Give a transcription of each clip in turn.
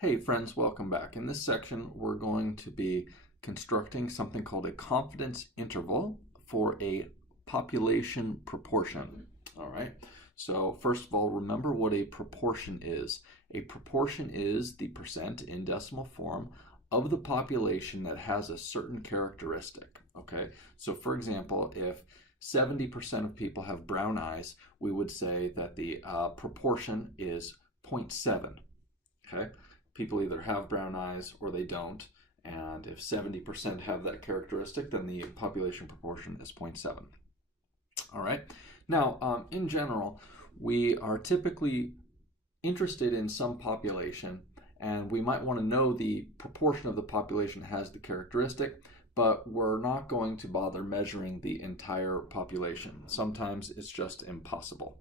Hey friends, welcome back. In this section, we're going to be constructing something called a confidence interval for a population proportion. All right. So first of all, remember what a proportion is. A proportion is the percent in decimal form of the population that has a certain characteristic. Okay. So for example, if 70% of people have brown eyes, we would say that the proportion is 0.7. Okay. People either have brown eyes or they don't, and if 70% have that characteristic, then the population proportion is 0.7. All right. Now, in general, we are typically interested in some population, and we might want to know the proportion of the population that has the characteristic, but we're not going to bother measuring the entire population. Sometimes it's just impossible.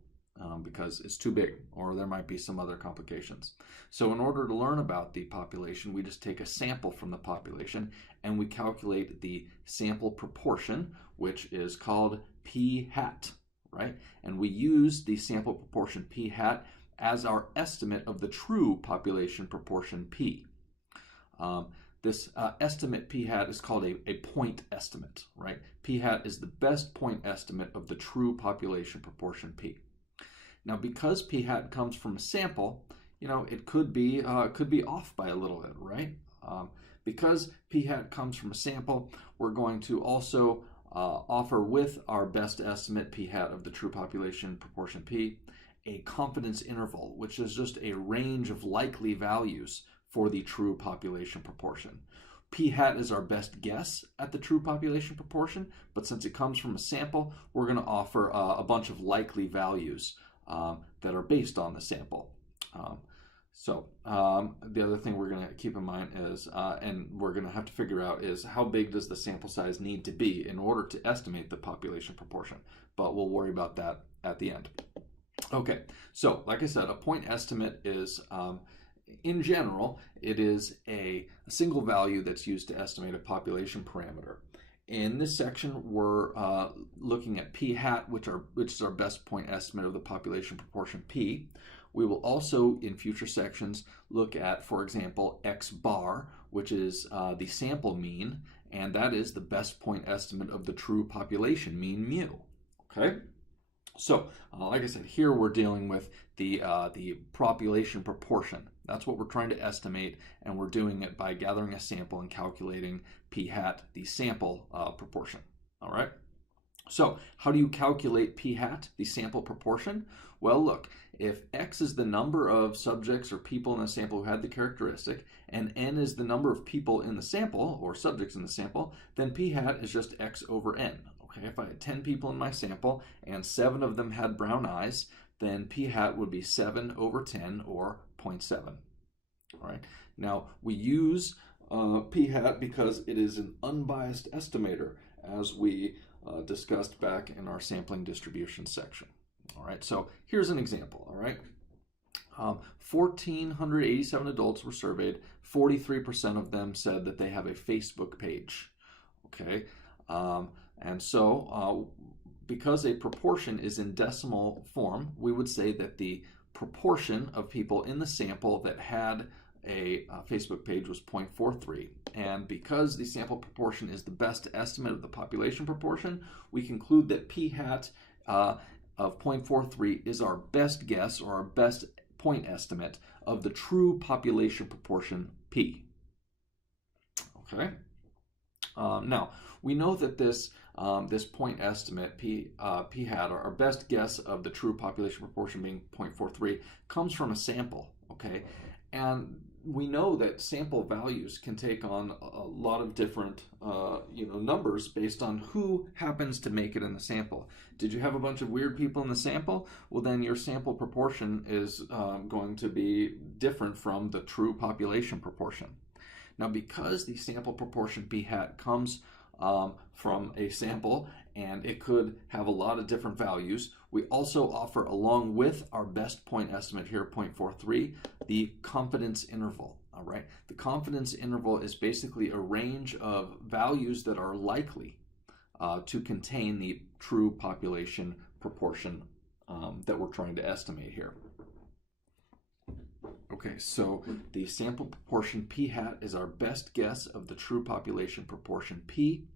Because it's too big, or there might be some other complications. So in order to learn about the population, we just take a sample from the population and we calculate the sample proportion, which is called p hat, right? And we use the sample proportion p hat as our estimate of the true population proportion p. This estimate p hat is called a point estimate, right? P hat is the best point estimate of the true population proportion p. Now, because p hat comes from a sample, it could be off by a little bit, right? Because p hat comes from a sample, we're going to also offer with our best estimate p hat of the true population proportion p a confidence interval, which is just a range of likely values for the true population proportion. P hat is our best guess at the true population proportion, but since it comes from a sample, we're going to offer a bunch of likely values that are based on the sample. The other thing we're going to keep in mind is, and we're going to have to figure out, is how big does the sample size need to be in order to estimate the population proportion. But we'll worry about that at the end. Okay, so like I said, a point estimate is, in general, it is a single value that's used to estimate a population parameter. In this section, we're looking at p hat, which is our best point estimate of the population proportion p. We will also, in future sections, look at, for example, x bar, which is the sample mean, and that is the best point estimate of the true population mean mu. Okay? So, like I said, here we're dealing with the population proportion. That's what we're trying to estimate, and we're doing it by gathering a sample and calculating p hat, the sample proportion. All right? So, how do you calculate p hat, the sample proportion? Well, look, if x is the number of subjects or people in the sample who had the characteristic, and n is the number of people in the sample, or subjects in the sample, then p hat is just x over n. Okay, if I had 10 people in my sample and 7 of them had brown eyes, then p hat would be 7 over 10, or 0.7. All right. Now, we use p hat because it is an unbiased estimator, as we discussed back in our sampling distribution section. All right, so here's an example. All right, 1,487 adults were surveyed. 43% of them said that they have a Facebook page. Okay, and so because a proportion is in decimal form, we would say that the proportion of people in the sample that had a Facebook page was 0.43. And because the sample proportion is the best estimate of the population proportion, we conclude that p hat of 0.43 is our best guess, or our best point estimate of the true population proportion p. Okay. Now, we know that this point estimate, p hat, our best guess of the true population proportion being 0.43, comes from a sample, okay? And we know that sample values can take on a lot of different numbers based on who happens to make it in the sample. Did you have a bunch of weird people in the sample? Well, then your sample proportion is going to be different from the true population proportion. Now, because the sample proportion p hat comes from a sample, and it could have a lot of different values, we also offer, along with our best point estimate here, 0.43, the confidence interval. All right, the confidence interval is basically a range of values that are likely to contain the true population proportion that we're trying to estimate here. Okay, so the sample proportion p hat is our best guess of the true population proportion p,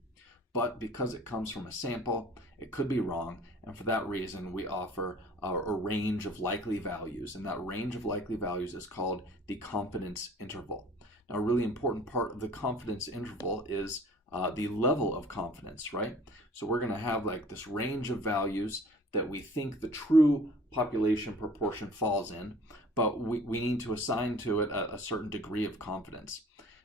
but because it comes from a sample, it could be wrong, and for that reason we offer a range of likely values, and that range of likely values is called the confidence interval. Now, a really important part of the confidence interval is the level of confidence, right? So we're going to have like this range of values that we think the true population proportion falls in, but we need to assign to it a certain degree of confidence.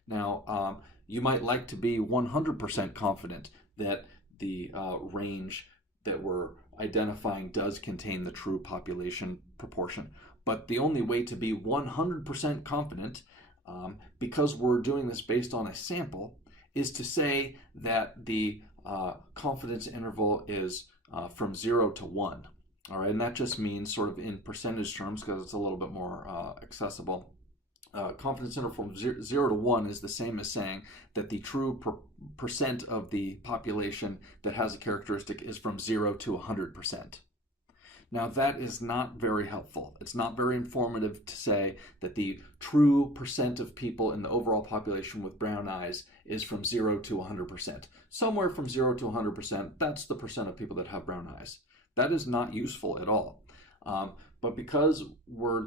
Now, you might like to be 100% confident that the range that we're identifying does contain the true population proportion, but the only way to be 100% confident, because we're doing this based on a sample, is to say that the confidence interval is from 0 to 1. All right, and that just means sort of in percentage terms because it's a little bit more accessible. Confidence interval from 0 to 1 is the same as saying that the true percent of the population that has a characteristic is from 0 to 100%. Now, that is not very helpful. It's not very informative to say that the true percent of people in the overall population with brown eyes is from 0 to 100%. Somewhere from 0 to 100%, that's the percent of people that have brown eyes. That is not useful at all. But because we're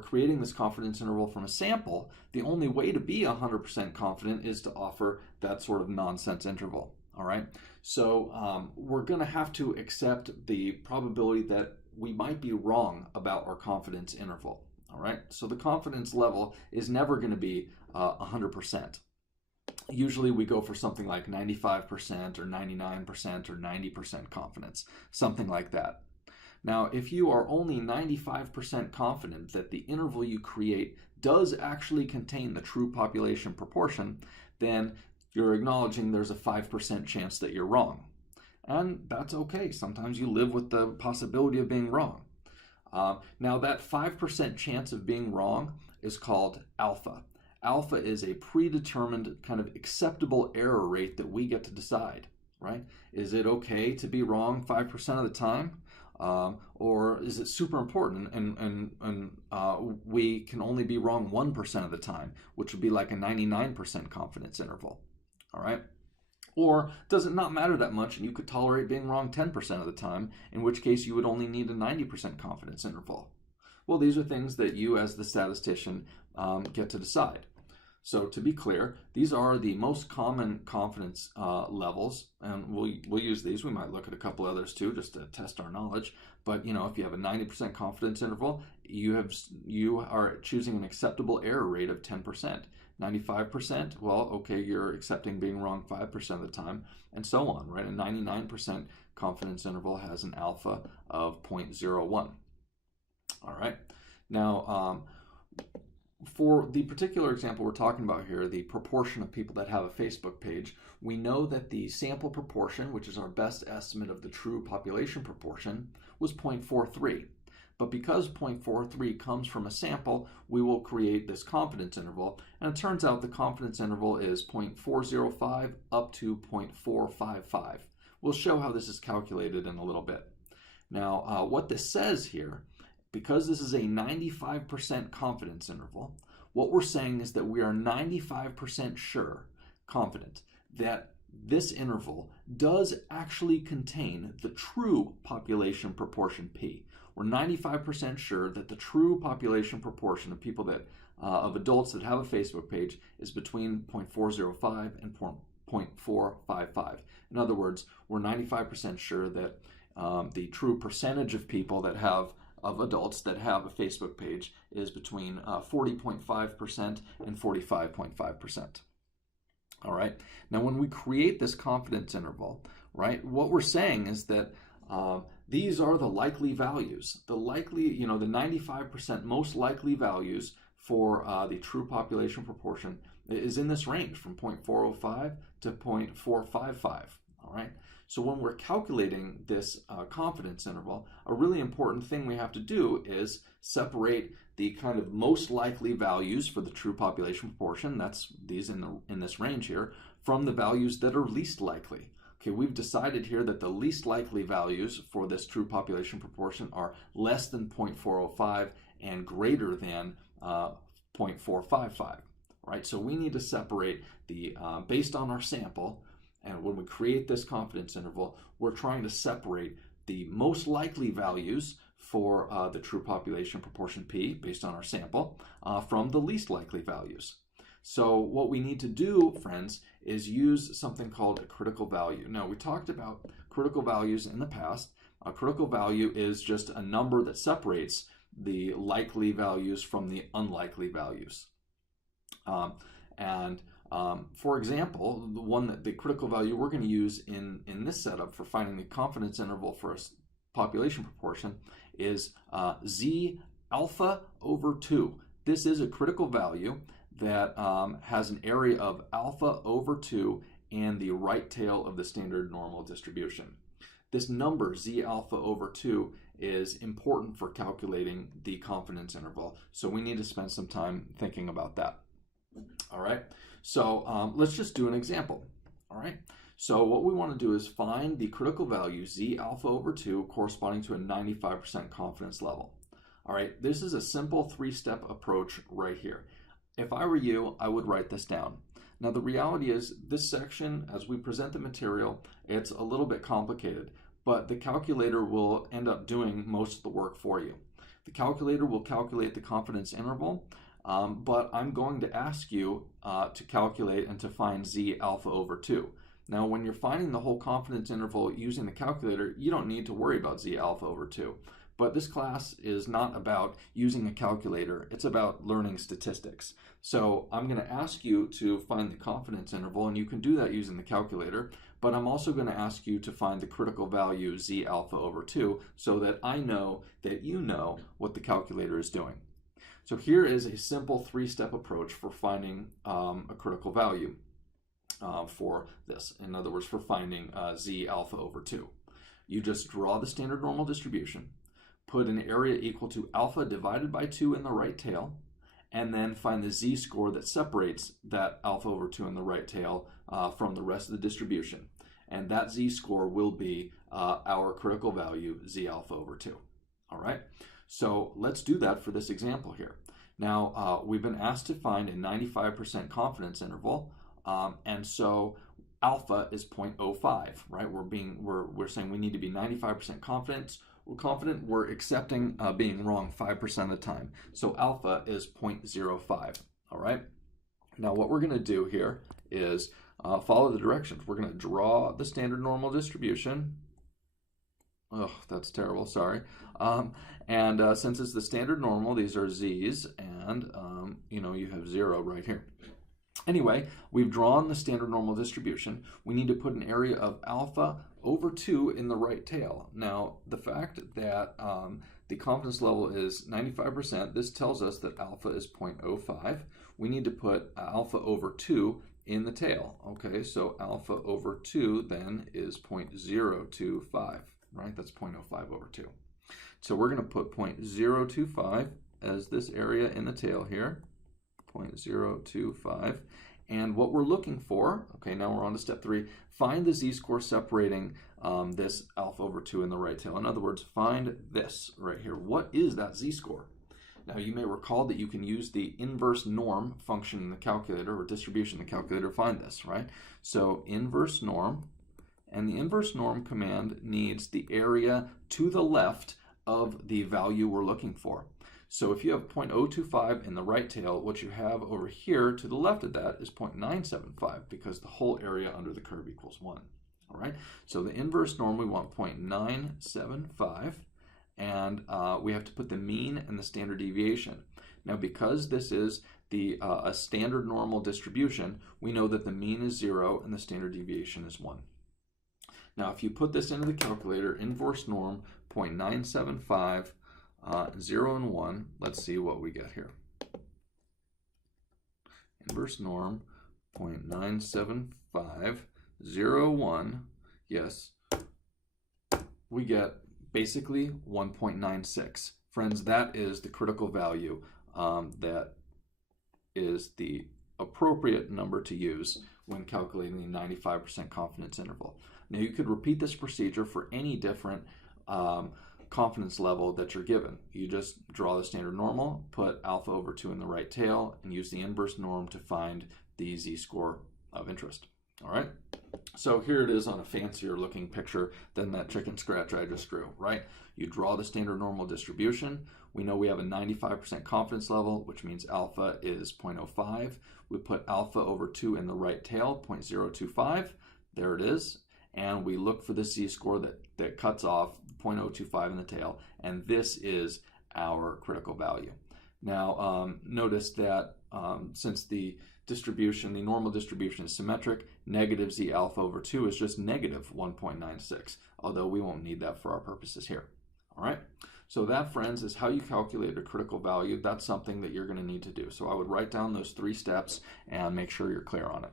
creating this confidence interval from a sample, the only way to be 100% confident is to offer that sort of nonsense interval. All right, so we're going to have to accept the probability that we might be wrong about our confidence interval. All right, so the confidence level is never going to be 100%. Usually we go for something like 95% or 99% or 90% confidence, something like that. Now, if you are only 95% confident that the interval you create does actually contain the true population proportion, then you're acknowledging there's a 5% chance that you're wrong. And that's okay. Sometimes you live with the possibility of being wrong. Now, that 5% chance of being wrong is called alpha. Alpha is a predetermined kind of acceptable error rate that we get to decide, right? Is it okay to be wrong 5% of the time? Or is it super important and we can only be wrong 1% of the time, which would be like a 99% confidence interval, all right? Or does it not matter that much and you could tolerate being wrong 10% of the time, in which case you would only need a 90% confidence interval? Well, these are things that you as the statistician get to decide. So to be clear, these are the most common confidence levels, and we'll use these. We might look at a couple others too, just to test our knowledge. But you know, if you have a 90% confidence interval, you are choosing an acceptable error rate of 10%. 95%, well, okay, you're accepting being wrong 5% of the time, and so on, right? A 99% confidence interval has an alpha of 0.01. All right. Now, for the particular example we're talking about here, the proportion of people that have a Facebook page, we know that the sample proportion, which is our best estimate of the true population proportion, was 0.43. But because 0.43 comes from a sample, we will create this confidence interval. And it turns out the confidence interval is 0.405 up to 0.455. We'll show how this is calculated in a little bit. Now, what this says here, because this is a 95% confidence interval, what we're saying is that we are 95% sure, confident, that this interval does actually contain the true population proportion P. We're 95% sure that the true population proportion of people that, of adults that have a Facebook page is between 0.405 and 0.455. In other words, we're 95% sure that the true percentage of people that have of adults that have a Facebook page is between 40.5% and 45.5%. All right. Now, when we create this confidence interval, right, what we're saying is that these are the likely values. The likely, the 95% most likely values for the true population proportion is in this range from 0.405 to 0.455. All right. So when we're calculating this confidence interval, a really important thing we have to do is separate the kind of most likely values for the true population proportion, that's these in this range here, from the values that are least likely. Okay, we've decided here that the least likely values for this true population proportion are less than 0.405 and greater than 0.455, right? So we need to separate the, based on our sample, and when we create this confidence interval, we're trying to separate the most likely values for the true population proportion P based on our sample from the least likely values. So what we need to do, friends, is use something called a critical value. Now, we talked about critical values in the past. A critical value is just a number that separates the likely values from the unlikely values. For example, the critical value we're going to use in this setup for finding the confidence interval for a population proportion is Z alpha over 2. This is a critical value that has an area of alpha over 2 and the right tail of the standard normal distribution. This number, Z alpha over 2, is important for calculating the confidence interval, so we need to spend some time thinking about that. All right, so let's just do an example. All right, so what we want to do is find the critical value Z alpha over 2 corresponding to a 95% confidence level. All right, this is a simple three-step approach right here. If I were you, I would write this down. Now, the reality is this section, as we present the material, it's a little bit complicated, but the calculator will end up doing most of the work for you. The calculator will calculate the confidence interval, but I'm going to ask you to calculate and to find Z alpha over 2. Now, when you're finding the whole confidence interval using the calculator, you don't need to worry about Z alpha over 2. But this class is not about using a calculator, it's about learning statistics. So I'm going to ask you to find the confidence interval, and you can do that using the calculator, but I'm also going to ask you to find the critical value Z alpha over 2 so that I know that you know what the calculator is doing. So here is a simple three-step approach for finding a critical value for this. In other words, for finding Z alpha over 2. You just draw the standard normal distribution, put an area equal to alpha divided by 2 in the right tail, and then find the z-score that separates that alpha over 2 in the right tail from the rest of the distribution. And that z-score will be our critical value, Z alpha over 2. All right, so let's do that for this example here. Now, we've been asked to find a 95% confidence interval, and so alpha is 0.05, right? We're saying we need to be 95% confident. We're confident, we're accepting being wrong 5% of the time. So alpha is 0.05, all right? Now what we're going to do here is follow the directions. We're going to draw the standard normal distribution. Oh, that's terrible, sorry. Since it's the standard normal, these are z's, and you have 0 right here. Anyway, we've drawn the standard normal distribution. We need to put an area of alpha over 2 in the right tail. Now, the fact that the confidence level is 95%, this tells us that alpha is 0.05. We need to put alpha over 2 in the tail. Okay, so alpha over 2 then is 0.025, right? That's 0.05 over 2. So we're going to put 0.025 as this area in the tail here. 0.025, and what we're looking for, okay, now we're on to step 3, find the z-score separating this alpha over 2 in the right tail. In other words, find this right here. What is that z-score? Now you may recall that you can use the inverse norm function in the calculator, or distribution in the calculator, to find this, right? So inverse norm, and the inverse norm command needs the area to the left of the value we're looking for. So if you have 0.025 in the right tail, what you have over here to the left of that is 0.975, because the whole area under the curve equals 1. All right, so the inverse norm, we want 0.975, and we have to put the mean and the standard deviation. Now, because this is a standard normal distribution, we know that the mean is 0 and the standard deviation is 1. Now, if you put this into the calculator, inverse norm, 0.975, 0 and 1, let's see what we get here. Inverse norm, 0.975, 0, 1, yes, we get basically 1.96. Friends, that is the critical value that is the appropriate number to use when calculating the 95% confidence interval. Now, you could repeat this procedure for any different confidence level that you're given. You just draw the standard normal, put alpha over 2 in the right tail, and use the inverse norm to find the z-score of interest. All right, so here it is on a fancier looking picture than that chicken scratch I just drew, right? You draw the standard normal distribution. We know we have a 95% confidence level, which means alpha is 0.05. We put alpha over 2 in the right tail, 0.025. There it is. And we look for the z-score that cuts off 0.025 in the tail, and this is our critical value. Now, notice that since the distribution, the normal distribution is symmetric, negative z alpha over 2 is just negative 1.96, although we won't need that for our purposes here. All right, so that, friends, is how you calculate a critical value. That's something that you're going to need to do. So I would write down those 3 steps and make sure you're clear on it.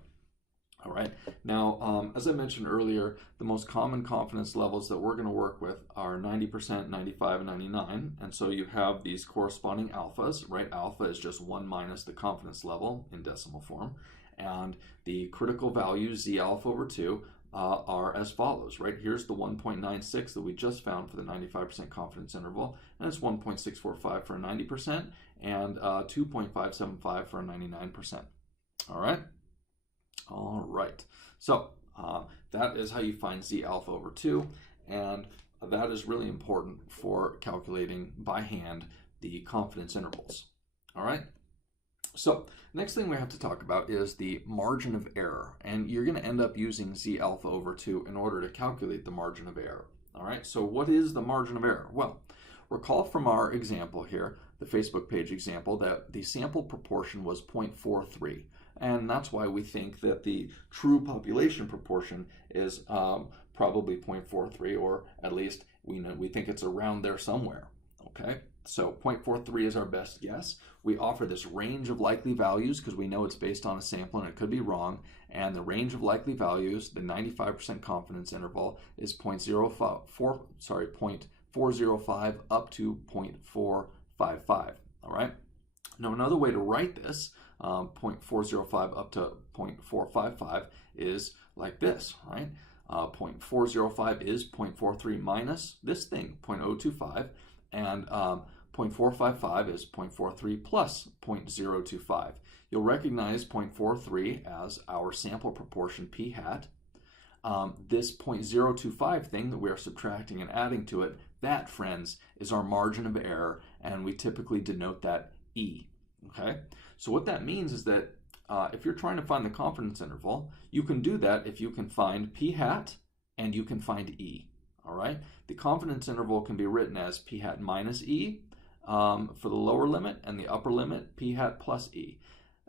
All right, now, as I mentioned earlier, the most common confidence levels that we're going to work with are 90%, 95, and 99. And so you have these corresponding alphas, right? Alpha is just 1 minus the confidence level in decimal form. And the critical values, z alpha over 2, are as follows, right? Here's the 1.96 that we just found for the 95% confidence interval, and it's 1.645 for a 90%, and 2.575 for a 99%. All right? All right, so that is how you find z alpha over 2, and that is really important for calculating by hand the confidence intervals. All right, so next thing we have to talk about is the margin of error, and you're going to end up using z alpha over 2 in order to calculate the margin of error. All right, so what is the margin of error? Well, recall from our example here, the Facebook page example, that the sample proportion was 0.43. And that's why we think that the true population proportion is probably 0.43, or at least we think it's around there somewhere. Okay, so 0.43 is our best guess. We offer this range of likely values because we know it's based on a sample and it could be wrong. And the range of likely values, the 95% confidence interval, is 0.405 up to 0.455. All right. Now, another way to write this, 0.405 up to 0.455, is like this, right? 0.405 is 0.43 minus this thing, 0.025, and 0.455 is 0.43 plus 0.025. You'll recognize 0.43 as our sample proportion p hat. This 0.025 thing that we are subtracting and adding to it, that, friends, is our margin of error, and we typically denote that E. Okay, so what that means is that if you're trying to find the confidence interval, you can do that if you can find p hat and you can find E. All right, the confidence interval can be written as p hat minus E for the lower limit, and the upper limit p hat plus E.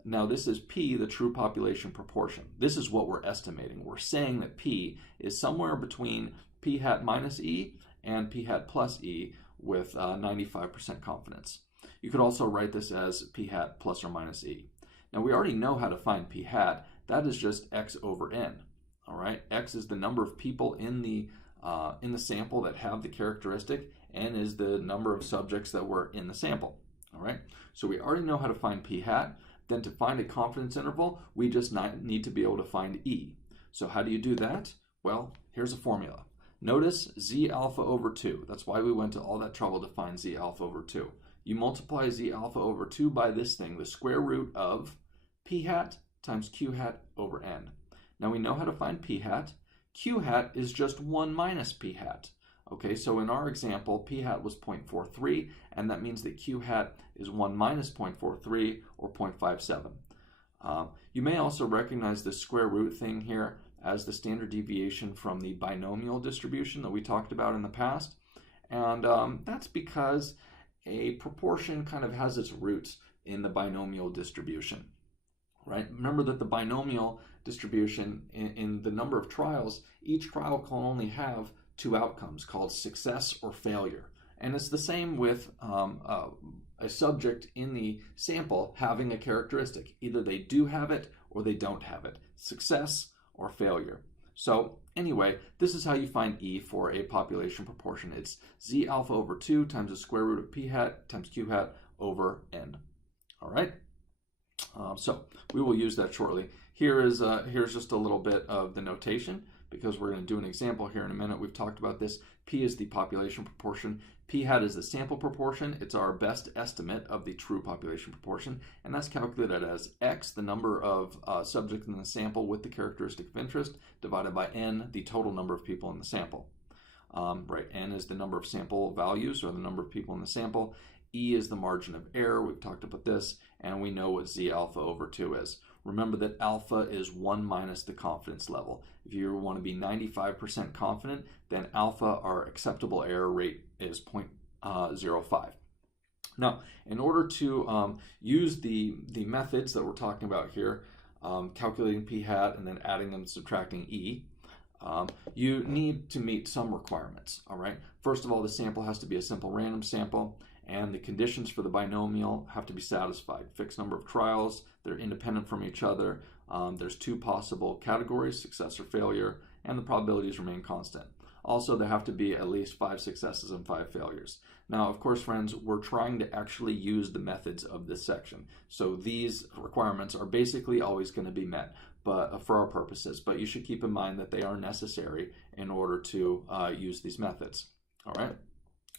Now this is P, the true population proportion. This is what we're estimating. We're saying that P is somewhere between p hat minus E and p hat plus E with 95% confidence. You could also write this as p hat plus or minus E. Now we already know how to find p hat. That is just x over n. All right, x is the number of people in the sample that have the characteristic, n is the number of subjects that were in the sample. All right, so we already know how to find p hat. Then to find a confidence interval, we just need to be able to find E. So how do you do that? Well, here's a formula. Notice z alpha over 2. That's why we went to all that trouble to find z alpha over 2. You multiply z alpha over 2 by this thing, the square root of p hat times q hat over n. Now we know how to find p hat. Q hat is just 1 minus p hat. Okay, so in our example, p hat was 0.43, and that means that q hat is 1 minus 0.43, or 0.57. You may also recognize the square root thing here as the standard deviation from the binomial distribution that we talked about in the past. And that's because a proportion kind of has its roots in the binomial distribution, right? Remember that the binomial distribution in the number of trials, each trial can only have 2 outcomes called success or failure. And it's the same with a subject in the sample having a characteristic. Either they do have it or they don't have it. Success or failure. So anyway, this is how you find E for a population proportion. It's z alpha over 2 times the square root of p hat times q hat over n. All right. So we will use that shortly. Here's just a little bit of the notation. because we're going to do an example here in a minute. We've talked about this. P is the population proportion. P hat is the sample proportion. It's our best estimate of the true population proportion, and that's calculated as X, the number of subjects in the sample with the characteristic of interest, divided by N, the total number of people in the sample. Right, N is the number of sample values, or the number of people in the sample. E is the margin of error. We've talked about this, and we know what Z alpha over 2 is. Remember that alpha is 1 minus the confidence level. If you want to be 95% confident, then alpha, our acceptable error rate, is 0.05. Now, in order to use the methods that we're talking about here, calculating p hat and then adding and subtracting E, you need to meet some requirements, all right? First of all, the sample has to be a simple random sample, and the conditions for the binomial have to be satisfied. Fixed number of trials, they're independent from each other, there's 2 possible categories, success or failure, and the probabilities remain constant. Also, there have to be at least 5 successes and 5 failures. Now, of course, friends, we're trying to actually use the methods of this section. So these requirements are basically always going to be met, but for our purposes. But you should keep in mind that they are necessary in order to use these methods. All right.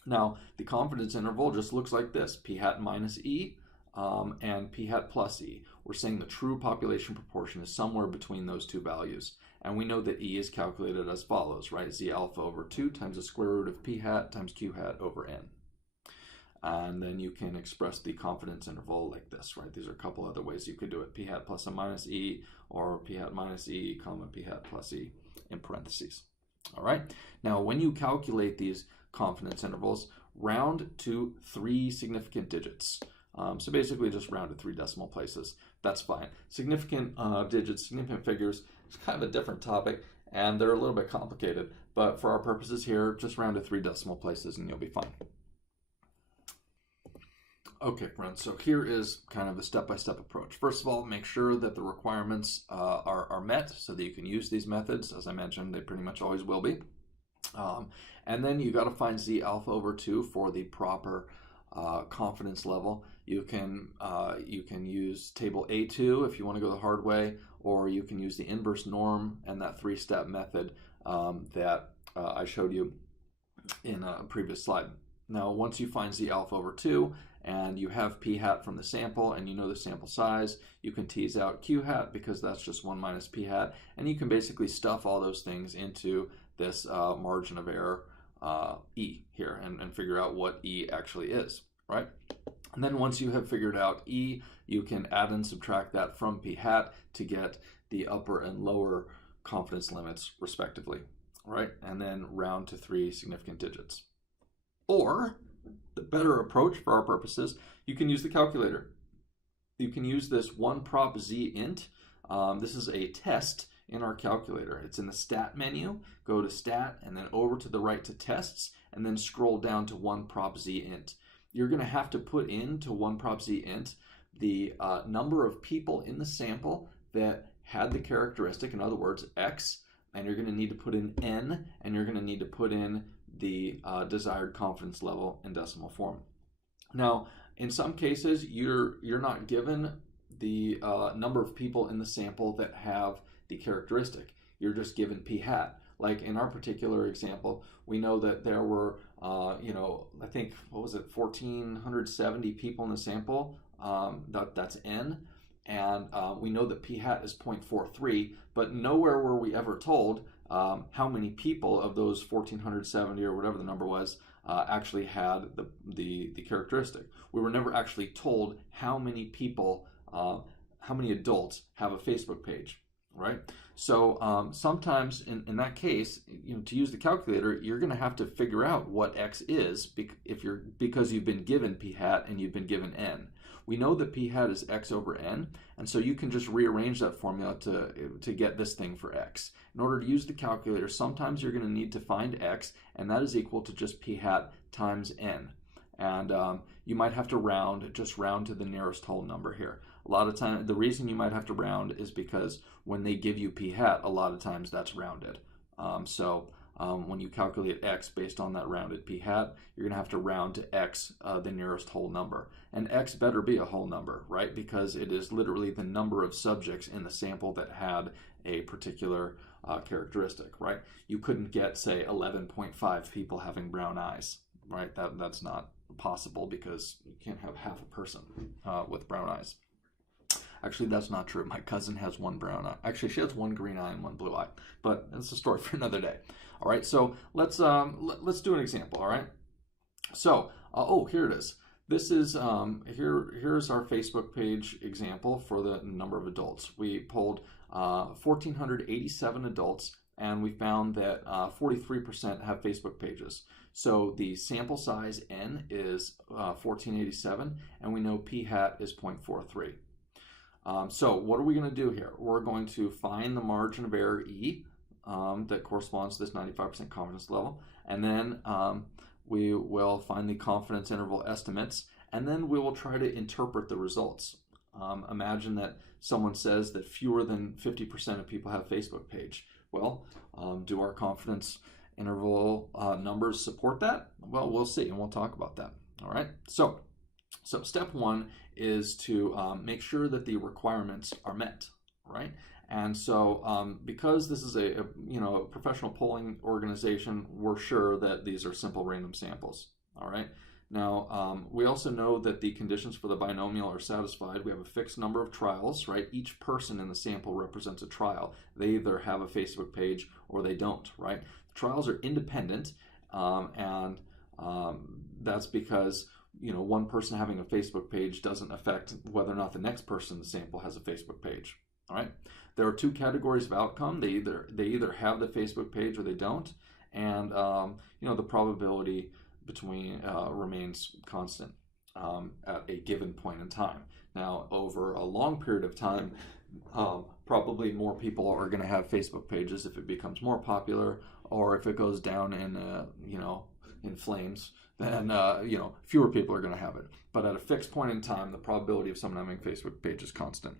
Now, the confidence interval just looks like this: p hat minus E and p hat plus E. We're saying the true population proportion is somewhere between those 2 values. And we know that E is calculated as follows, right? Z alpha over 2 times the square root of p hat times q hat over n. And then you can express the confidence interval like this, right? These are a couple other ways you could do it: p hat plus and minus E, or p hat minus E, comma p hat plus E in parentheses. All right. Now, when you calculate these confidence intervals, round to 3 significant digits. So basically just round to 3 decimal places. That's fine. Significant digits, significant figures, it's kind of a different topic, and they're a little bit complicated. But for our purposes here, just round to 3 decimal places and you'll be fine. Okay, friends, so here is kind of a step-by-step approach. First of all, make sure that the requirements are met so that you can use these methods. As I mentioned, they pretty much always will be. And then you got to find Z alpha over 2 for the proper confidence level. You can use table A2 if you want to go the hard way, or you can use the inverse norm and that 3-step method that I showed you in a previous slide. Now, once you find Z alpha over 2 and you have p hat from the sample and you know the sample size, you can tease out q hat because that's just 1 minus p hat, and you can basically stuff all those things into this margin of error E here and figure out what E actually is, right? And then once you have figured out E, you can add and subtract that from p hat to get the upper and lower confidence limits respectively, right? And then round to 3 significant digits. Or the better approach for our purposes, you can use the calculator. You can use this one prop z int. This is a test in our calculator. It's in the stat menu. Go to stat and then over to the right to tests, and then scroll down to one prop z int. You're going to have to put into one prop z int the number of people in the sample that had the characteristic, in other words, x, and you're going to need to put in n, and you're going to need to put in the desired confidence level in decimal form. Now, in some cases, you're not given the number of people in the sample that have the characteristic. You're just given p hat. Like in our particular example, we know that there were, I think, 1,470 people in the sample. That's n. And we know that p hat is 0.43, but nowhere were we ever told how many people of those 1,470 or whatever the number was actually had the characteristic. We were never actually told how many people, how many adults have a Facebook page, right? So sometimes in that case, to use the calculator, you're going to have to figure out what x is because you've been given p hat and you've been given n. We know that p hat is x over n, and so you can just rearrange that formula to get this thing for x. In order to use the calculator, sometimes you're going to need to find x, and that is equal to just p hat times n. And you might have to just round to the nearest whole number here. A lot of times, the reason you might have to round is because when they give you p hat, a lot of times that's rounded. When you calculate x based on that rounded p hat, you're going to have to round to x, the nearest whole number. And x better be a whole number, right? Because it is literally the number of subjects in the sample that had a particular characteristic, right? You couldn't get, say, 11.5 people having brown eyes, right? That's not possible because you can't have half a person with brown eyes. Actually, that's not true. My cousin has one brown eye. Actually, she has one green eye and one blue eye, but that's a story for another day. All right, so let's do an example. All right, so oh, here it is. This is here's our Facebook page example for the number of adults. We polled 1,487 adults, and we found that 43% have Facebook pages. So the sample size N is 1,487, and we know p hat is 0.43. So what are we going to do here? We're going to find the margin of error E that corresponds to this 95% confidence level, and then we will find the confidence interval estimates, and then we will try to interpret the results. Imagine that someone says that fewer than 50% of people have a Facebook page. Well, do our confidence interval numbers support that? Well, we'll see, and we'll talk about that. All right, so step one is to make sure that the requirements are met, right? And so because this is a professional polling organization, we're sure that these are simple random samples, all right? Now, we also know that the conditions for the binomial are satisfied. We have a fixed number of trials, right? Each person in the sample represents a trial. They either have a Facebook page or they don't, right? The trials are independent, and that's because one person having a Facebook page doesn't affect whether or not the next person in the sample has a Facebook page. All right. There are two categories of outcome. They either have the Facebook page or they don't, and the probability between remains constant at a given point in time. Now, over a long period of time, probably more people are going to have Facebook pages if it becomes more popular, or if it goes down in flames, then fewer people are going to have it. But at a fixed point in time, the probability of someone having a Facebook page is constant.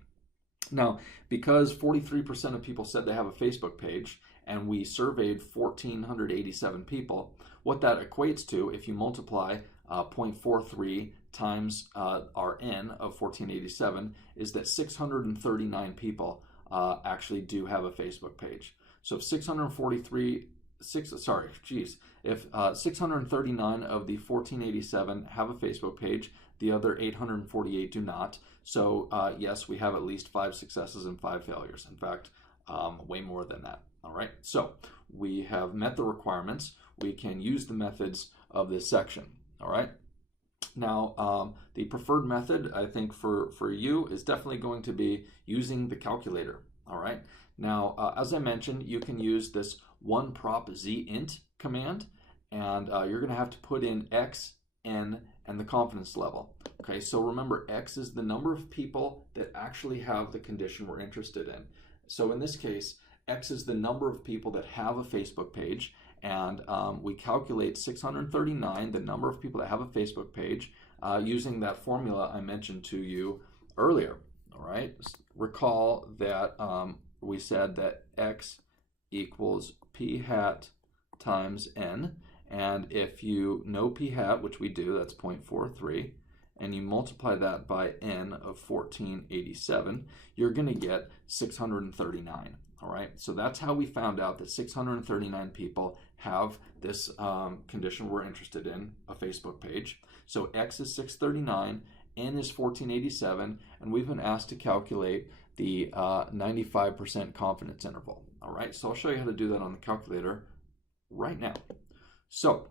Now, because 43% of people said they have a Facebook page, and we surveyed 1,487 people, what that equates to, if you multiply 0.43 times our N of 1,487, is that 639 people actually do have a Facebook page. So if 639 of the 1,487 have a Facebook page, the other 848 do not. So yes, we have at least 5 successes and 5 failures. In fact, way more than that. All right, so we have met the requirements. We can use the methods of this section. All right. Now, the preferred method, I think, for you is definitely going to be using the calculator. All right. Now, as I mentioned, you can use this oneprop_zint command, and you're going to have to put in X, N, and the confidence level. Okay, so remember, X is the number of people that actually have the condition we're interested in. So in this case, X is the number of people that have a Facebook page, and we calculate 639, the number of people that have a Facebook page, using that formula I mentioned to you earlier. All right, recall that we said that X equals p hat times N, and if you know p hat, which we do, that's 0.43, and you multiply that by N of 1,487, you're going to get 639. All right, so that's how we found out that 639 people have this condition we're interested in, a Facebook page. So X is 639, N is 1,487, and we've been asked to calculate the 95% confidence interval. All right, so I'll show you how to do that on the calculator right now. So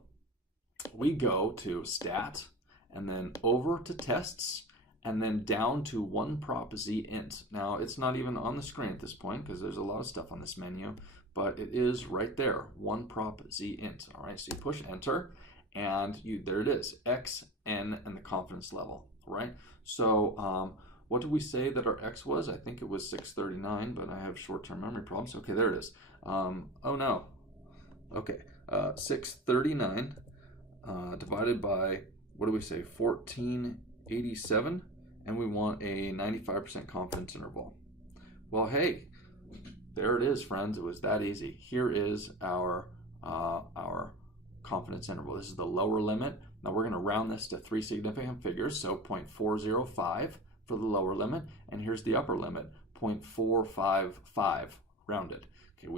we go to Stat, and then over to Tests, and then down to oneprop_zint. Now, it's not even on the screen at this point because there's a lot of stuff on this menu, but it is right there, oneprop_zint. All right, so you push Enter, and there it is, X, N, and the confidence level. All right, so what did we say that our X was? I think it was 639, but I have short-term memory problems. Okay, there it is. Oh no. Okay, 639 divided by, what do we say, 1,487, and we want a 95% confidence interval. Well, hey, there it is, friends. It was that easy. Here is our confidence interval. This is the lower limit. Now we're going to round this to 3 significant figures, so 0.405 for the lower limit, and here's the upper limit, 0.455 rounded. Okay,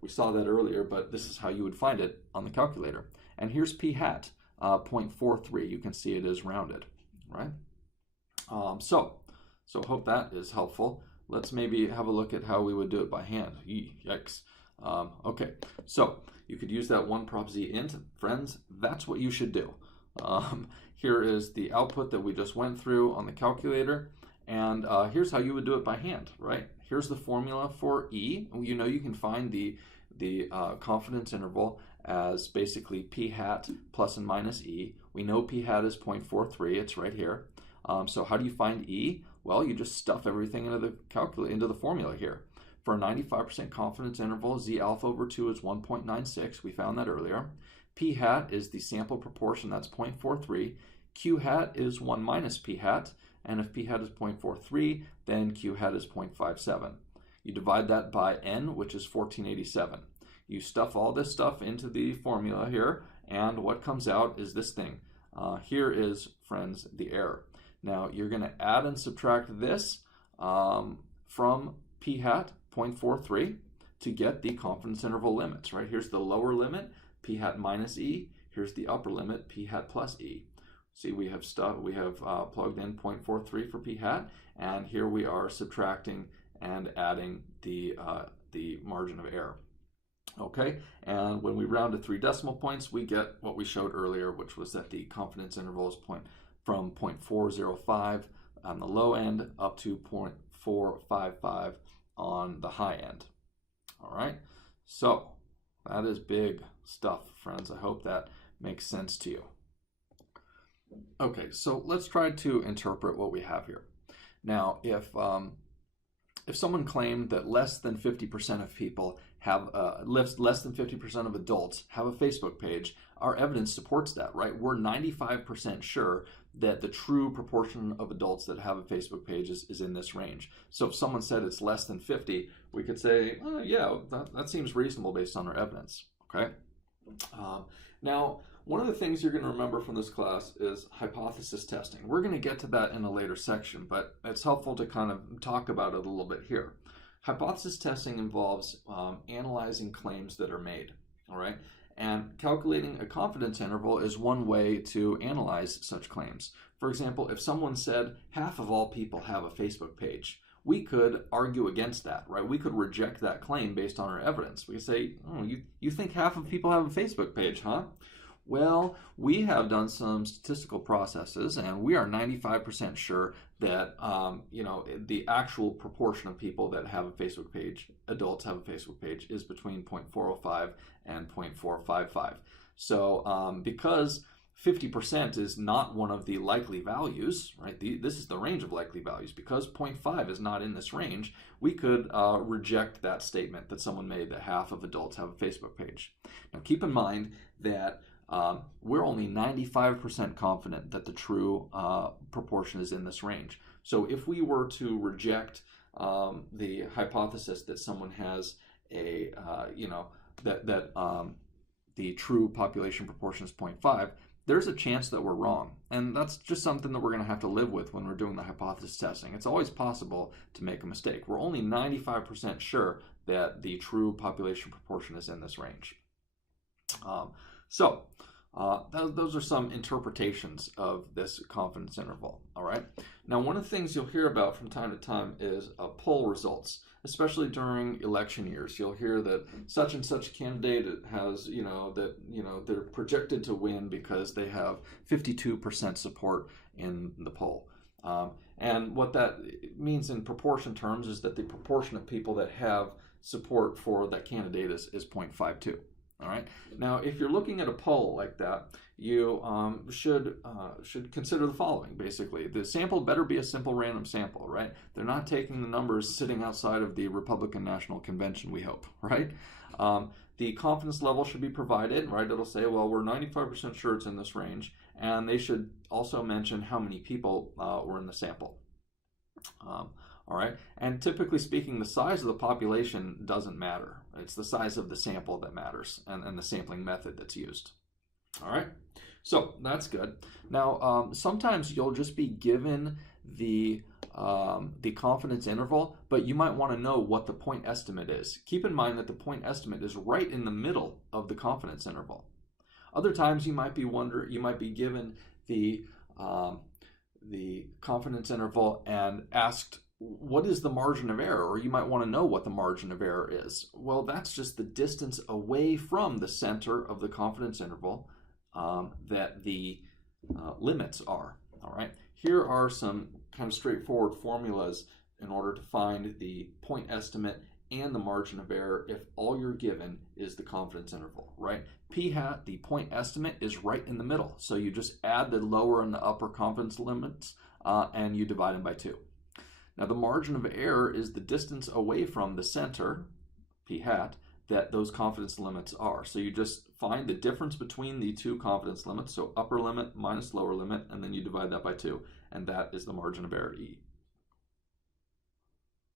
we saw that earlier, but this is how you would find it on the calculator. And here's p hat, 0.43. You can see it is rounded, right? So hope that is helpful. Let's maybe have a look at how we would do it by hand. Yikes. Okay, so you could use that 1 prop z int. Friends, that's what you should do. Here is the output that we just went through on the calculator, and here's how you would do it by hand, right? Here's the formula for E. You know you can find the confidence interval as basically p hat plus and minus E. We know p hat is 0.43, it's right here. So how do you find E? Well, you just stuff everything into the formula here. For a 95% confidence interval, Z alpha over 2 is 1.96. We found that earlier. P hat is the sample proportion, that's 0.43. Q hat is 1 minus P hat. And if P hat is 0.43, then Q hat is 0.57. You divide that by N, which is 1487. You stuff all this stuff into the formula here, and what comes out is this thing. Here is, friends, the error. Now, you're going to add and subtract this from P hat, 0.43, to get the confidence interval limits, right? Here's the lower limit, P hat minus E. Here's the upper limit, P hat plus E. See, we have plugged in 0.43 for P hat, and here we are subtracting and adding the margin of error. Okay, and when we round to 3 decimal points, we get what we showed earlier, which was that the confidence interval is from 0.405 on the low end up to 0.455 on the high end. All right, so that is big stuff, friends. I hope that makes sense to you. Okay, so let's try to interpret what we have here. Now, if someone claimed that less than 50% of people have, less than 50% of adults have a Facebook page, our evidence supports that, right? We're 95% sure that the true proportion of adults that have a Facebook page is in this range. So if someone said it's less than 50, we could say, yeah, that seems reasonable based on our evidence, okay? Now, one of the things you're going to remember from this class is hypothesis testing. We're going to get to that in a later section, but it's helpful to kind of talk about it a little bit here. Hypothesis testing involves analyzing claims that are made, all right? And calculating a confidence interval is one way to analyze such claims. For example, if someone said half of all people have a Facebook page, we could argue against that, right? We could reject that claim based on our evidence. We could say, oh, you think half of people have a Facebook page, huh? Well, we have done some statistical processes, and we are 95% sure that the actual proportion of people that have a Facebook page, adults have a Facebook page, is between 0.405 and 0.455. So because 50% is not one of the likely values, right? This is the range of likely values. Because 0.5 is not in this range, we could reject that statement that someone made that half of adults have a Facebook page. Now, keep in mind that we're only 95% confident that the true proportion is in this range. So if we were to reject the hypothesis that someone has a, the true population proportion is 0.5, there's a chance that we're wrong. And that's just something that we're going to have to live with when we're doing the hypothesis testing. It's always possible to make a mistake. We're only 95% sure that the true population proportion is in this range. Those are some interpretations of this confidence interval, all right? Now, one of the things you'll hear about from time to time is poll results, especially during election years. You'll hear that such and such candidate has, they're projected to win because they have 52% support in the poll. And what that means in proportion terms is that the proportion of people that have support for that candidate is 0.52. All right. Now, if you're looking at a poll like that, you should consider the following. Basically, the sample better be a simple random sample, right? They're not taking the numbers sitting outside of the Republican National Convention, we hope, right? The confidence level should be provided, right? It'll say, well, we're 95% sure it's in this range, and they should also mention how many people were in the sample. All right, and typically speaking, the size of the population doesn't matter. It's the size of the sample that matters, and the sampling method that's used. All right, So that's good. Now, sometimes you'll just be given the confidence interval, but you might want to know what the point estimate is. Keep in mind that the point estimate is right in the middle of the confidence interval. Other times you might be given the confidence interval and asked, what is the margin of error? Or you might want to know what the margin of error is. Well, that's just the distance away from the center of the confidence interval that the limits are. All right. Here are some kind of straightforward formulas in order to find the point estimate and the margin of error if all you're given is the confidence interval, right? P hat, the point estimate, is right in the middle. So you just add the lower and the upper confidence limits and you divide them by 2. Now the margin of error is the distance away from the center, P hat, that those confidence limits are. So you just find the difference between the two confidence limits, so upper limit minus lower limit, and then you divide that by 2, and that is the margin of error, E.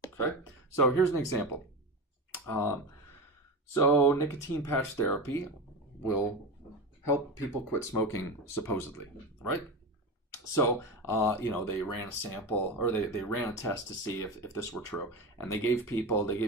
Okay, so here's an example. So nicotine patch therapy will help people quit smoking, supposedly, right? So, they ran a sample, or they ran a test to see if this were true. And they gave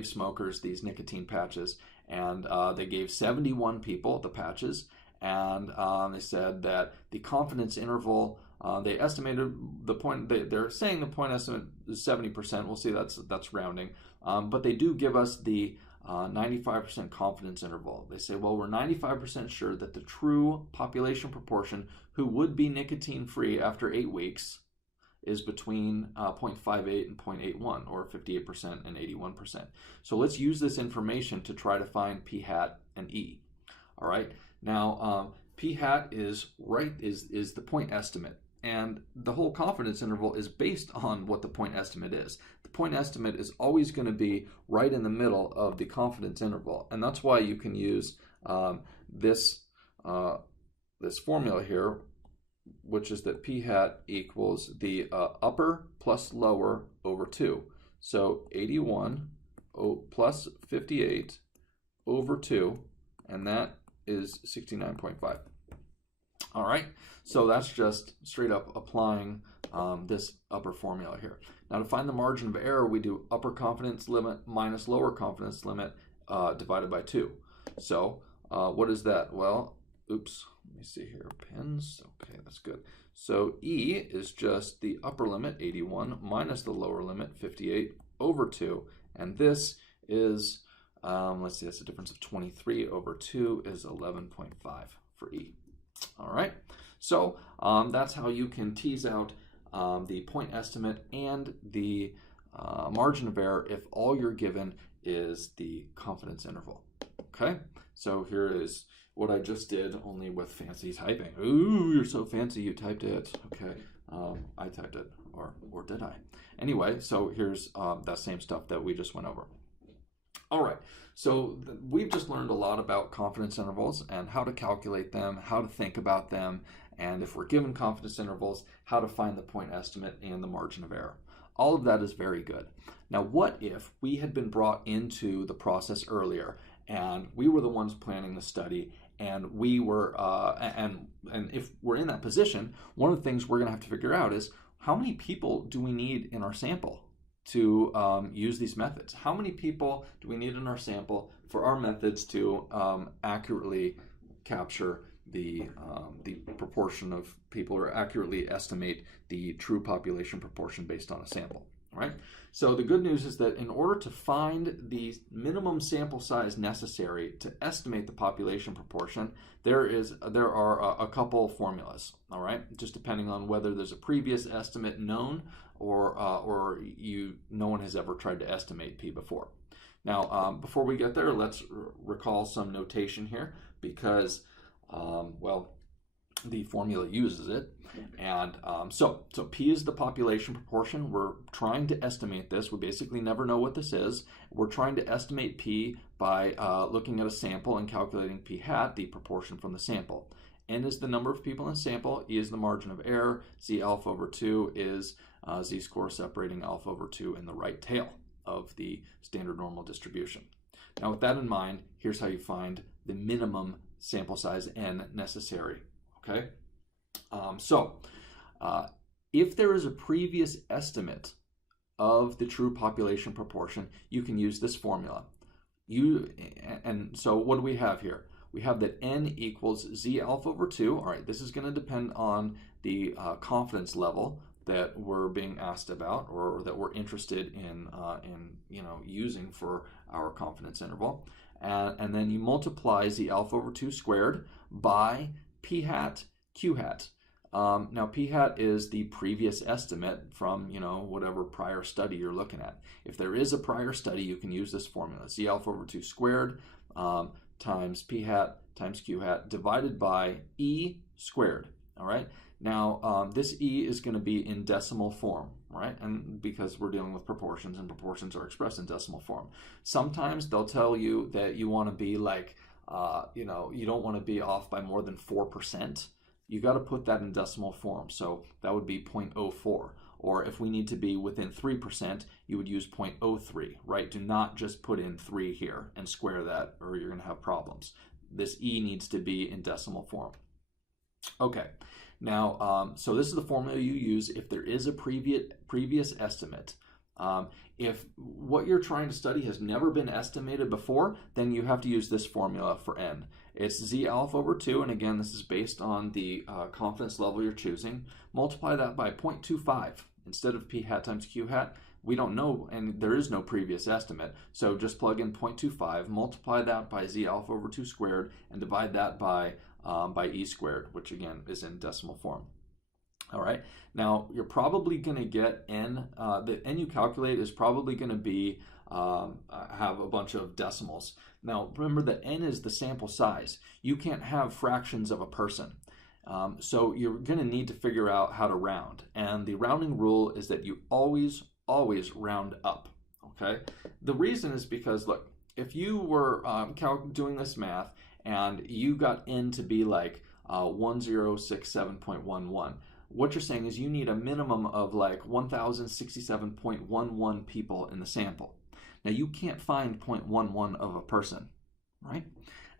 smokers these nicotine patches, and they gave 71 people the patches, and they said that the confidence interval, they estimated the point, they're saying the point estimate is 70%. We'll see that's rounding. But they do give us the 95% confidence interval. They say, well, we're 95% sure that the true population proportion who would be nicotine free after 8 weeks is between 0.58 and 0.81, or 58% and 81%. So let's use this information to try to find P hat and E. All right. Now, P hat is the point estimate. And the whole confidence interval is based on what the point estimate is. The point estimate is always going to be right in the middle of the confidence interval. And that's why you can use this formula here, which is that P hat equals the upper plus lower over 2. So 81 plus 58 over 2, and that is 69.5. All right, so that's just straight up applying this upper formula here. Now to find the margin of error, we do upper confidence limit minus lower confidence limit divided by 2. So what is that? Well, oops, let me see here, pins. Okay, that's good. So E is just the upper limit, 81, minus the lower limit, 58, over 2. And this is, let's see, that's a difference of 23 over 2 is 11.5 for E. All right, so that's how you can tease out the point estimate and the margin of error if all you're given is the confidence interval. Okay, so here is what I just did, only with fancy typing. Ooh, you're so fancy, you typed it. Okay, I typed it, or did I? Anyway, so here's that same stuff that we just went over. All right, so we've just learned a lot about confidence intervals and how to calculate them, how to think about them, and if we're given confidence intervals, how to find the point estimate and the margin of error. All of that is very good. Now, what if we had been brought into the process earlier and we were the ones planning the study, and we were, and if we're in that position, one of the things we're going to have to figure out is how many people do we need in our sample to use these methods? How many people do we need in our sample for our methods to accurately capture the proportion of people, or accurately estimate the true population proportion based on a sample, right? So the good news is that in order to find the minimum sample size necessary to estimate the population proportion, there are a couple formulas, all right? Just depending on whether there's a previous estimate known or no one has ever tried to estimate P before. Now, before we get there, let's recall some notation here, because well, the formula uses it. And so P is the population proportion. We're trying to estimate this. We basically never know what this is. We're trying to estimate P by looking at a sample and calculating P hat, the proportion from the sample. N is the number of people in the sample. E is the margin of error. Z alpha over 2 is z-score separating alpha over 2 in the right tail of the standard normal distribution. Now, with that in mind, here's how you find the minimum sample size N necessary, okay? So if there is a previous estimate of the true population proportion, you can use this formula. And so what do we have here? We have that n equals z alpha over 2. All right, this is going to depend on the confidence level that we're being asked about, or that we're interested in using for our confidence interval. And then you multiply z alpha over 2 squared by p hat q hat. Now p hat is the previous estimate from whatever prior study you're looking at. If there is a prior study, you can use this formula: z alpha over 2 squared times p hat times q hat divided by e squared. All right. Now this e is going to be in decimal form, right? And because we're dealing with proportions, and proportions are expressed in decimal form. Sometimes they'll tell you that you want to be like, you don't want to be off by more than 4%. You got to put that in decimal form. So that would be 0.04. Or if we need to be within 3%, you would use 0.03, right? Do not just put in 3 here and square that, or you're going to have problems. This e needs to be in decimal form. Okay, now, so this is the formula you use if there is a previous estimate. If what you're trying to study has never been estimated before, then you have to use this formula for n. It's z alpha over 2, and again, this is based on the confidence level you're choosing. Multiply that by 0.25 instead of p hat times q hat. We don't know, and there is no previous estimate, so just plug in 0.25, multiply that by z alpha over 2 squared, and divide that by e squared, which again is in decimal form. All right, now you're probably going to get n, the n you calculate is probably going to be, have a bunch of decimals. Now remember that n is the sample size. You can't have fractions of a person. So you're going to need to figure out how to round. And the rounding rule is that you always round up, okay? The reason is because, look, if you were doing this math and you got n to be like 1067.11, what you're saying is you need a minimum of like 1067.11 people in the sample. Now you can't find 0.11 of a person, right?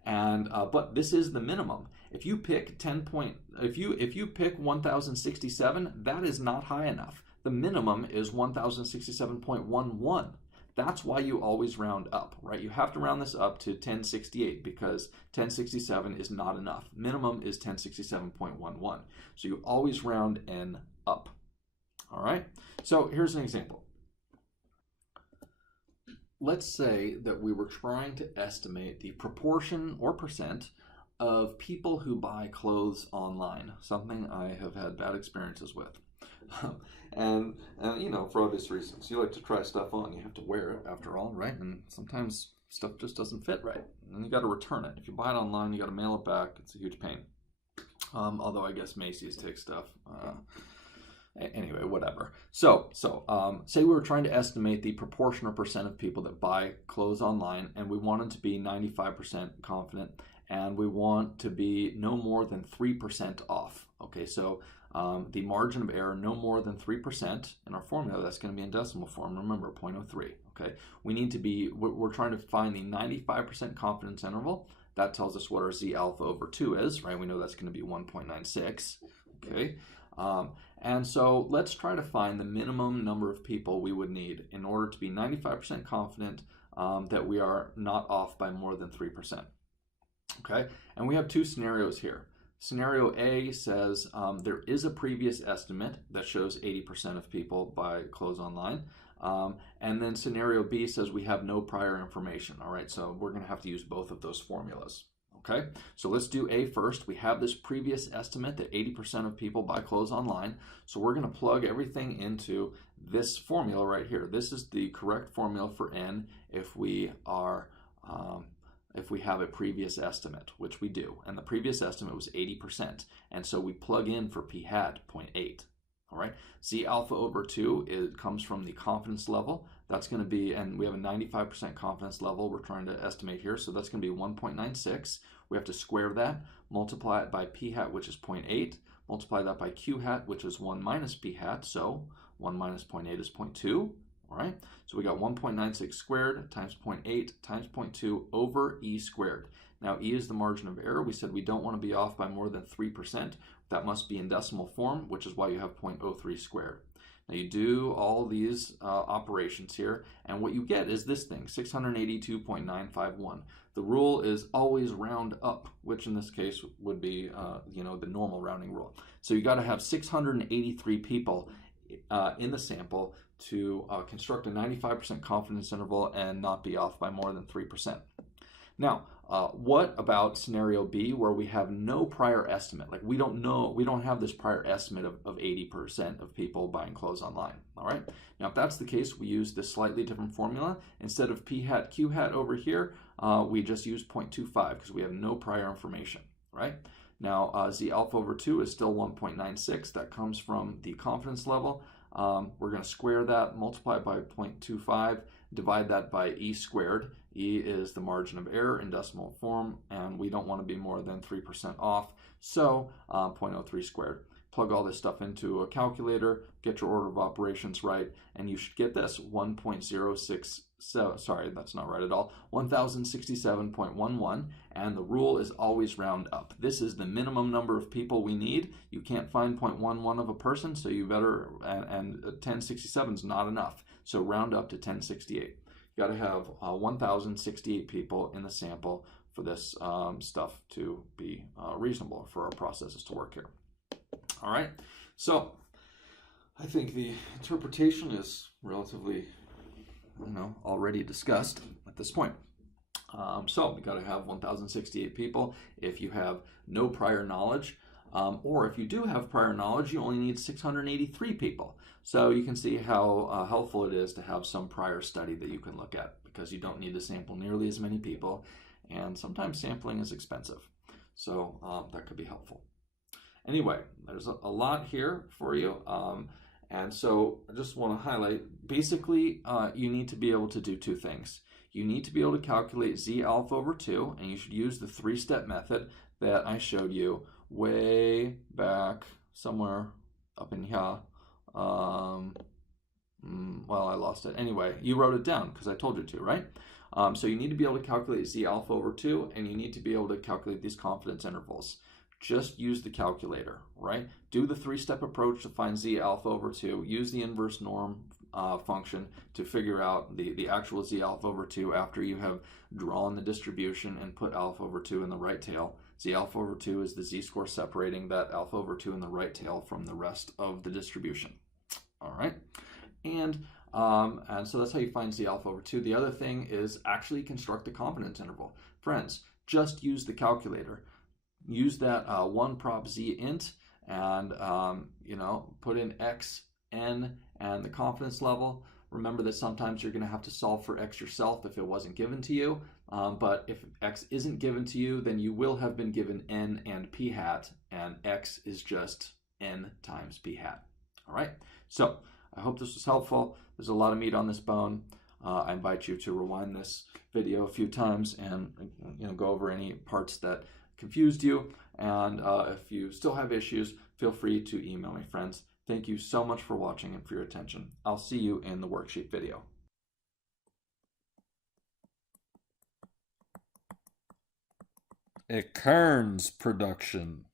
And but this is the minimum. If you pick if you pick 1067, that is not high enough. The minimum is 1067.11. That's why you always round up, right? You have to round this up to 1068 because 1067 is not enough. Minimum is 1067.11. So you always round n up. All right? So here's an example. Let's say that we were trying to estimate the proportion or percent of people who buy clothes online, something I have had bad experiences with. And for obvious reasons, you like to try stuff on, you have to wear it after all, right? And sometimes stuff just doesn't fit right, and you got to return it. If you buy it online, you got to mail it back. It's a huge pain. Although I guess Macy's takes stuff. Anyway, whatever. So say we were trying to estimate the proportion or percent of people that buy clothes online, and we wanted to be 95% confident, and we want to be no more than 3% off. Okay, so the margin of error no more than 3% in our formula, that's going to be in decimal form. Remember, 0.03. Okay, we need to be, we're trying to find the 95% confidence interval. That tells us what our z alpha over 2 is, right? We know that's going to be 1.96. Okay, and so let's try to find the minimum number of people we would need in order to be 95% confident that we are not off by more than 3%. Okay, and we have two scenarios here. Scenario A says there is a previous estimate that shows 80% of people buy clothes online. And then scenario B says we have no prior information. All right, so we're going to have to use both of those formulas. Okay, so let's do A first. We have this previous estimate that 80% of people buy clothes online. So we're going to plug everything into this formula right here. This is the correct formula for n if we are if we have a previous estimate, which we do. And the previous estimate was 80%. And so we plug in for p hat 0.8. All right, z alpha over 2, it comes from the confidence level. That's going to be, and we have a 95% confidence level we're trying to estimate here. So that's going to be 1.96. We have to square that, multiply it by p hat, which is 0.8. Multiply that by q hat, which is 1 minus p hat. So 1 minus 0.8 is 0.2. All right, so we got 1.96 squared times 0.8 times 0.2 over e squared. Now, e is the margin of error. We said we don't want to be off by more than 3%. That must be in decimal form, which is why you have 0.03 squared. Now you do all these operations here, and what you get is this thing, 682.951. The rule is always round up, which in this case would be the normal rounding rule. So you got to have 683 people in the sample to construct a 95% confidence interval and not be off by more than 3%. Now, what about scenario B, where we have no prior estimate? Like we don't have this prior estimate of 80% of people buying clothes online, all right? Now, if that's the case, we use this slightly different formula. Instead of P hat, Q hat over here, we just use 0.25 because we have no prior information, right? Now, Z alpha over 2 is still 1.96. That comes from the confidence level. We're going to square that, multiply it by 0.25, divide that by E squared. E is the margin of error in decimal form, and we don't want to be more than 3% off, so 0.03 squared. Plug all this stuff into a calculator, get your order of operations right, and you should get this 1.067, sorry, that's not right at all, 1067.11, and the rule is always round up. This is the minimum number of people we need. You can't find 0.11 of a person, so you better, and 1067 is not enough, so round up to 1068. You got to have 1,068 people in the sample for this stuff to be reasonable for our processes to work here. All right, so I think the interpretation is relatively, already discussed at this point. So we got to have 1,068 people. If you have no prior knowledge, or if you do have prior knowledge, you only need 683 people. So you can see how helpful it is to have some prior study that you can look at, because you don't need to sample nearly as many people, and sometimes sampling is expensive. So that could be helpful. Anyway, there's a lot here for you. And so I just want to highlight, basically, you need to be able to do two things. You need to be able to calculate Z alpha over 2, and you should use the 3-step method that I showed you way back somewhere up in here. Well, I lost it. Anyway, you wrote it down because I told you to, right? So you need to be able to calculate Z alpha over 2, and you need to be able to calculate these confidence intervals. Just use the calculator, right? Do the 3-step approach to find Z alpha over 2. Use the inverse norm function to figure out the actual Z alpha over 2 after you have drawn the distribution and put alpha over 2 in the right tail. Z alpha over 2 is the z-score separating that alpha over 2 in the right tail from the rest of the distribution. All right, and so that's how you find Z alpha over 2. The other thing is actually construct the confidence interval. Friends, just use the calculator. Use that one prop Z int and put in X, N, and the confidence level. Remember that sometimes you're going to have to solve for X yourself if it wasn't given to you. But if X isn't given to you, then you will have been given N and P hat, and X is just N times P hat. All right, so I hope this was helpful. There's a lot of meat on this bone. I invite you to rewind this video a few times and go over any parts that confused you. And if you still have issues, feel free to email me, friends. Thank you so much for watching and for your attention. I'll see you in the worksheet video. A Kearns production.